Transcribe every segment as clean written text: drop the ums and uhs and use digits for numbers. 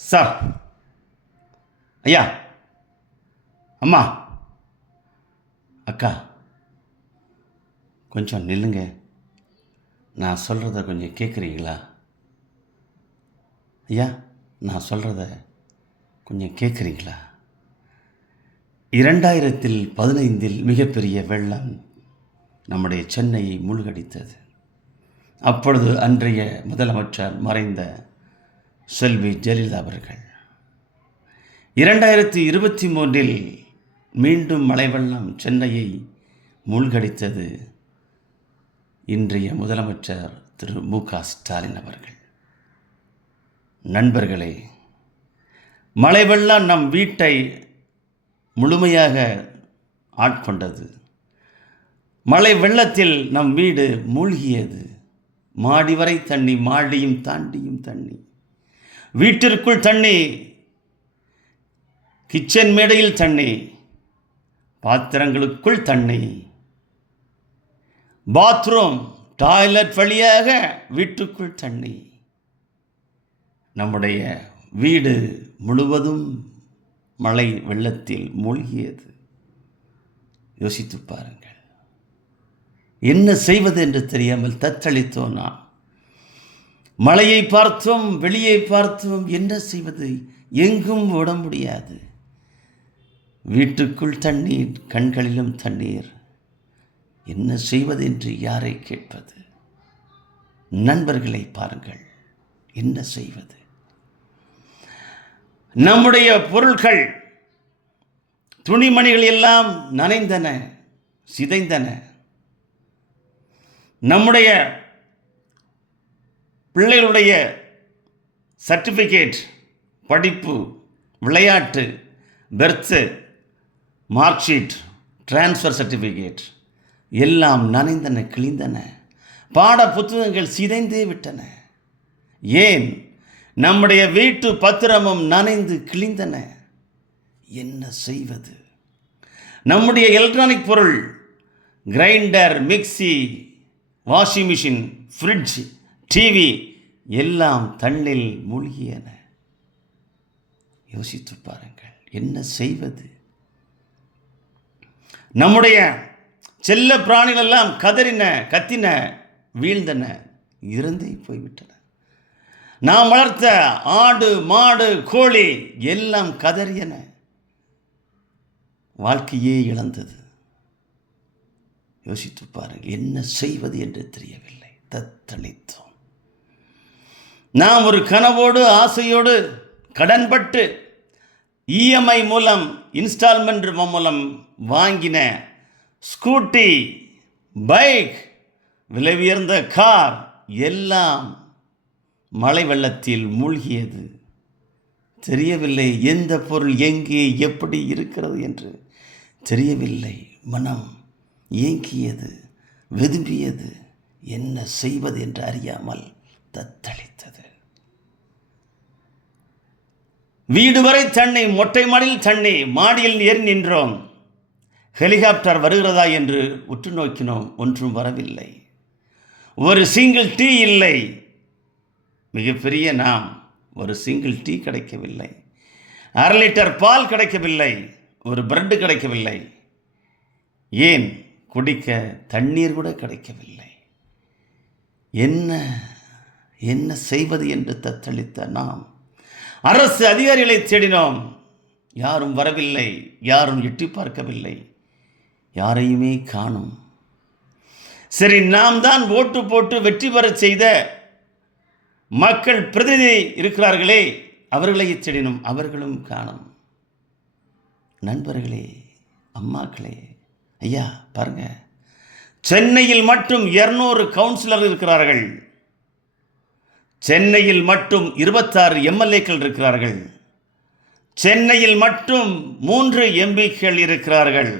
Sir, ஐயா, அம்மா, அக்கா, கொஞ்சம் நில்லுங்க. நான் சொல்கிறத கொஞ்சம் கேட்குறீங்களா? ஐயா, நான் சொல்கிறத கொஞ்சம் கேட்குறீங்களா? 2015 மிகப்பெரிய வெள்ளம் நம்முடைய சென்னையை மூழ்கடித்தது. அப்பொழுது அன்றைய முதலமைச்சர் மறைந்த செல்வி ஜெயலலிதா அவர்கள் 2023 மீண்டும் மழை வெள்ளம் சென்னையை மூழ்கடித்தது இன்றைய முதலமைச்சர் திரு மு.க. ஸ்டாலின் அவர்கள். நண்பர்களே, மழை வெள்ளம் நம் வீட்டை முழுமையாக ஆட்கொண்டது. மழை வெள்ளத்தில் நம் வீடு மூழ்கியது. மாடி வரை தண்ணி, மாடியும் தாண்டியும் தண்ணி, வீட்டிற்குள் தண்ணி, கிச்சன் மேடையில் தண்ணி, பாத்திரங்களுக்குள் தண்ணி, பாத்ரூம் டாய்லெட் வழியாக வீட்டுக்குள் தண்ணி. நம்முடைய வீடு முழுவதும் மழை வெள்ளத்தில் மூழ்கியது. யோசித்து பாருங்கள். என்ன செய்வது என்று தெரியாமல் தத்தளித்தோம். நாம் மழையை பார்த்தோம், வெளியே பார்த்தோம், என்ன செய்வது? எங்கும் ஓட முடியாது. வீட்டுக்குள் தண்ணீர், கண்களிலும் தண்ணீர். என்ன செய்வது என்று யாரை கேட்பது? நண்பர்களை பாருங்கள், என்ன செய்வது? நம்முடைய பொருட்கள், துணிமணிகள் எல்லாம் நனைந்தன, சிதைந்தன. நம்முடைய பிள்ளைகளுடைய சர்டிஃபிகேட், படிப்பு, விளையாட்டு, birth, mark sheet, transfer certificate எல்லாம் நனைந்தன, கிழிந்தன. பாட புத்தகங்கள் சிதைந்தே விட்டன. ஏன்? நம்முடைய வீட்டு பத்திரமும் நனைந்து கிழிந்தன. என்ன செய்வது? நம்முடைய எலக்ட்ரானிக் பொருள், grinder, mixie, washing machine, fridge, TV எல்லாம் தண்ணீரில் மூழ்கியன. யோசித்து பாருங்கள், என்ன செய்வது? நம்முடைய செல்ல பிராணிகள் எல்லாம் கதறின, கத்தின, வீழ்ந்தன, இறந்தே போய்விட்டன. நாம் வளர்த்த ஆடு, மாடு, கோழி எல்லாம் கதறியன, வாழ்க்கையே இழந்தது. யோசித்து பாருங்கள், என்ன செய்வது என்று தெரியவில்லை. தத்தளித்தோம். நாம் ஒரு கனவோடு, ஆசையோடு, கடன்பட்டு இஎம்ஐ மூலம், இன்ஸ்டால்மெண்ட் மூலம் வாங்கின ஸ்கூட்டி, பைக், விலை உயர்ந்த கார் எல்லாம் மழை வெள்ளத்தில் மூழ்கியது. தெரியவில்லை எந்த பொருள் எங்கே எப்படி இருக்கிறது என்று தெரியவில்லை. மனம் ஏங்கியது, வெதும்பியது. என்ன செய்வது என்று அறியாமல் தத்தளித்தது. வீடு வரை தண்ணி, மொட்டை மாடியில் தண்ணி, மாடியில் ஏறி நின்றோம். ஹெலிகாப்டர் வருகிறதா என்று உற்று நோக்கினோம், ஒன்றும் வரவில்லை. ஒரு சிங்கிள் டீ இல்லை. மிகப்பெரிய நாம், ஒரு சிங்கிள் டீ கிடைக்கவில்லை. 1/2 லிட்டர் பால் கிடைக்கவில்லை. ஒரு பிரெட்டு கிடைக்கவில்லை. ஏன்? குடிக்க தண்ணீர் கூட கிடைக்கவில்லை. என்ன செய்வது என்று தத்தளித்த நாம் அரசு அதிகாரிகளை தேடினோம். யாரும் வரவில்லை, யாரும் எட்டி பார்க்கவில்லை, யாரையுமே காணும். சரி, நாம் தான் ஓட்டு போட்டு வெற்றி பெற செய்த மக்கள் பிரதிநிதி இருக்கிறார்களே, அவர்களை தேடினோம், அவர்களும் காணும். நண்பர்களே, அம்மாக்களே, ஐயா பாருங்க, சென்னையில் மட்டும் 200 கவுன்சிலர் இருக்கிறார்கள். சென்னையில் மட்டும் 26 எம்எல்ஏக்கள் இருக்கிறார்கள். சென்னையில் மட்டும் 3 எம்பிக்கள் இருக்கிறார்கள்.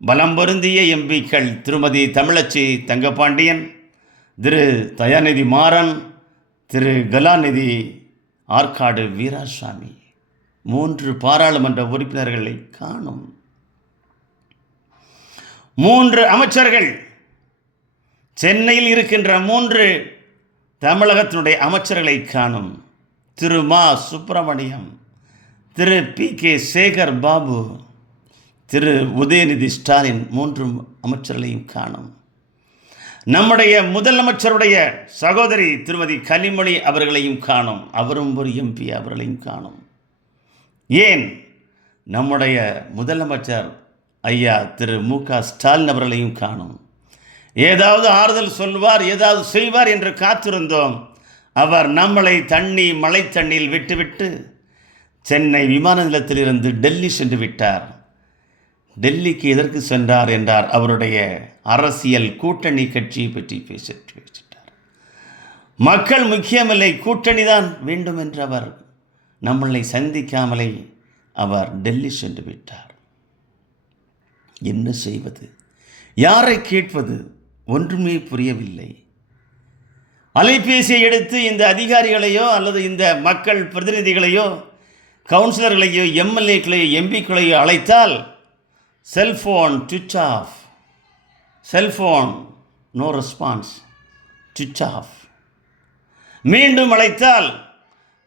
பலம் பொருந்திய எம்பிக்கள் திருமதி தமிழச்சி தங்கபாண்டியன், திரு தயாநிதி மாறன், திரு கலாநிதி ஆற்காடு வீராசாமி. 3 பாராளுமன்ற உறுப்பினர்களை காணும். 3 அமைச்சர்கள், சென்னையில் இருக்கின்ற 3 தமிழகத்தினுடைய அமைச்சர்களை காணும். திரு மா சுப்பிரமணியம், திரு பி.கே. சேகர் பாபு, திரு உதயநிதி ஸ்டாலின் 3 அமைச்சர்களையும் காணும். நம்முடைய முதலமைச்சருடைய சகோதரி திருமதி கனிமொழி அவர்களையும் காணும். அவரும் ஒரு எம்பி, அவர்களையும் காணும். ஏன் நம்முடைய முதலமைச்சர் ஐயா திரு மு.க. ஸ்டாலின் அவர்களையும் காணும். ஏதாவது ஆறுதல் சொல்வார், ஏதாவது செய்வார் என்று காத்திருந்தோம். அவர் நம்மளை மழை தண்ணியில் விட்டுவிட்டு சென்னை விமான நிலையத்திலிருந்து டெல்லி சென்று விட்டார். டெல்லிக்கு எதற்கு சென்றார் என்றார். அவருடைய அரசியல் கூட்டணி கட்சியை பற்றி பேசிட்டார். மக்கள் முக்கியமில்லை, கூட்டணி தான் வேண்டும் என்று அவர் நம்மளை சந்திக்காமலே அவர் டெல்லி சென்று விட்டார். என்ன செய்வது, யாரை கேட்பது, ஒன்றுமே புரியவில்லை. அலைபேசியை எடுத்து இந்த அதிகாரிகளையோ அல்லது இந்த மக்கள் பிரதிநிதிகளையோ கவுன்சிலர்களையோ எம்எல்ஏக்களையோ எம்பிக்களையோ அழைத்தால் செல்ஃபோன் சுவிட்ச் ஆஃப், செல்ஃபோன் நோ ரெஸ்பான்ஸ், சுவிட்ச் ஆஃப். மீண்டும் அழைத்தால்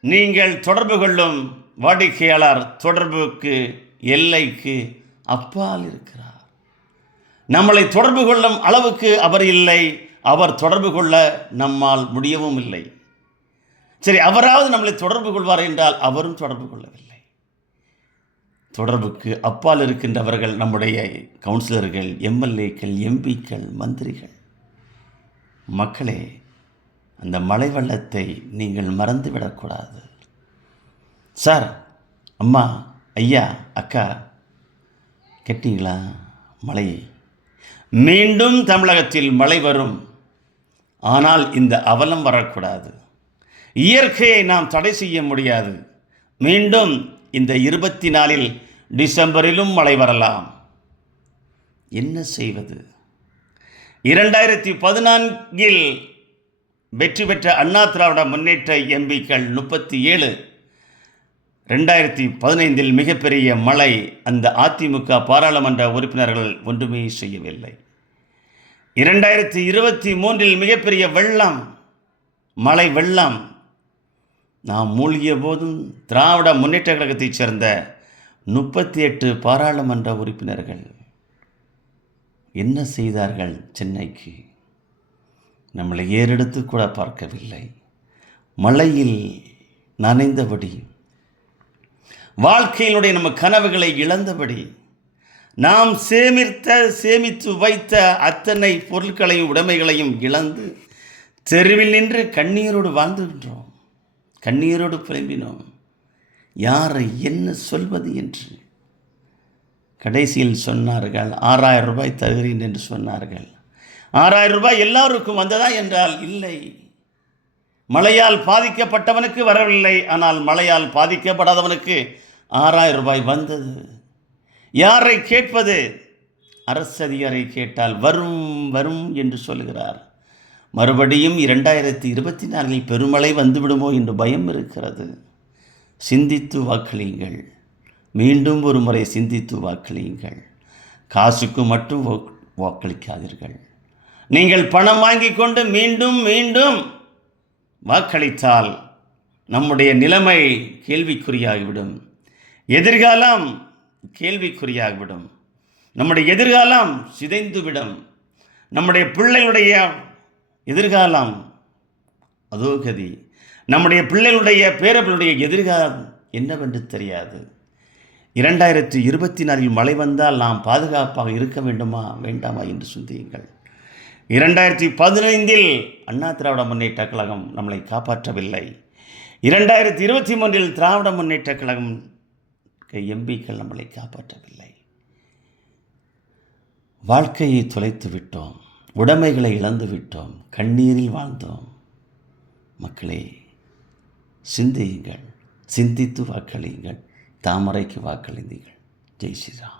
நீங்கள் தொடர்பு கொள்ளும் வாடிக்கையாளர் தொடர்புக்கு எல்லைக்கு அப்பால் இருக்கிறார். நம்மளை தொடர்பு கொள்ளும் அளவுக்கு அவர் இல்லை, அவர் தொடர்பு கொள்ள நம்மால் முடியவும் இல்லை. சரி, அவராவது நம்மளை தொடர்பு கொள்வார் என்றால் அவரும் தொடர்பு கொள்ளவில்லை. தொடர்புக்கு அப்பால் இருக்கின்றவர்கள் நம்முடைய கவுன்சிலர்கள், எம்எல்ஏக்கள், எம்பிக்கள், மந்திரிகள். மக்களே, அந்த மழை வெள்ளத்தை நீங்கள் மறந்துவிடக்கூடாது. சார், அம்மா, ஐயா, அக்கா, கேட்டீங்களா மழையை? மீண்டும் தமிழகத்தில் மழை வரும். ஆனால் இந்த அவலம் வரக்கூடாது. இயற்கையை நாம் தடை செய்ய முடியாது. மீண்டும் இந்த 24 டிசம்பரிலும் மழை வரலாம். என்ன செய்வது? 2014 வெற்றி பெற்ற அண்ணா திராவிட முன்னேற்ற எம்பிக்கள் 37, 2015 மிகப்பெரிய மழை. அந்த அதிமுக பாராளுமன்ற உறுப்பினர்கள் ஒன்றுமே செய்யவில்லை. 2023 மிகப்பெரிய வெள்ளம், மழை வெள்ளம். நாம் மூழ்கிய போதும் திராவிட முன்னேற்ற கழகத்தைச் சேர்ந்த 38 பாராளுமன்ற உறுப்பினர்கள் என்ன செய்தார்கள்? சென்னைக்கு நம்மளை ஏறெடுத்து கூட பார்க்கவில்லை. மழையில் நனைந்தபடி, வாழ்க்கையினுடைய நம்ம கனவுகளை இழந்தபடி, நாம் சேமித்து வைத்த அத்தனை பொருட்களையும் உடைமைகளையும் இழந்து தெருவில் நின்று கண்ணீரோடு வாழ்ந்துகின்றோம். கண்ணீரோடு புலம்பினோம். யாரை என்ன சொல்வது என்று. கடைசியில் சொன்னார்கள், 6000 ரூபாய் தருகிறேன் என்று சொன்னார்கள். 6000 ரூபாய் எல்லோருக்கும் வந்ததா என்றால் இல்லை. மழையால் பாதிக்கப்பட்டவனுக்கு வரவில்லை. ஆனால் மழையால் பாதிக்கப்படாதவனுக்கு 6000 ரூபாய் வந்தது. யாரை கேட்பது? அரசு அதிகாரி கேட்டால் வரும் வரும் என்று சொல்கிறார். மறுபடியும் 2024 பெருமழை வந்துவிடுமோ என்று பயம் இருக்கிறது. சிந்தித்து வாக்களியுங்கள். மீண்டும் ஒரு முறை சிந்தித்து வாக்களியுங்கள். காசுக்கு மட்டும் வாக்களிக்காதீர்கள். நீங்கள் பணம் வாங்கி கொண்டு மீண்டும் மீண்டும் வாக்களித்தால் நம்முடைய நிலைமை கேள்விக்குறியாகிவிடும். எதிர்காலம் கேள்விக்குறியாகிவிடும். நம்முடைய எதிர்காலம் சிதைந்துவிடும். நம்முடைய பிள்ளைகளுடைய எதிர்காலம் அதோகதி. நம்முடைய பிள்ளைகளுடைய பேரப்பிள்ளையுடைய எதிர்காலம் என்னவென்று தெரியாது. 2024 மழை வந்தால் நாம் பாதுகாப்பாக இருக்க வேண்டுமா வேண்டாமா என்று சிந்தியுங்கள். 2015 அண்ணா திராவிட முன்னேற்ற கழகம் நம்மளை காப்பாற்றவில்லை. 2023 திராவிட முன்னேற்ற கழகம் எம்பிக்கள் நம்மளை காப்பாற்றவில்லை. வாழ்க்கையை தொலைத்து விட்டோம். உடைமைகளை இழந்து விட்டோம். கண்ணீரில் வாழ்ந்தோம். மக்களே, சிந்தியுங்கள். சிந்தித்து வாக்களியுங்கள். தாமரைக்கு வாக்களிந்தீர்கள். ஜெய் ஸ்ரீராம்.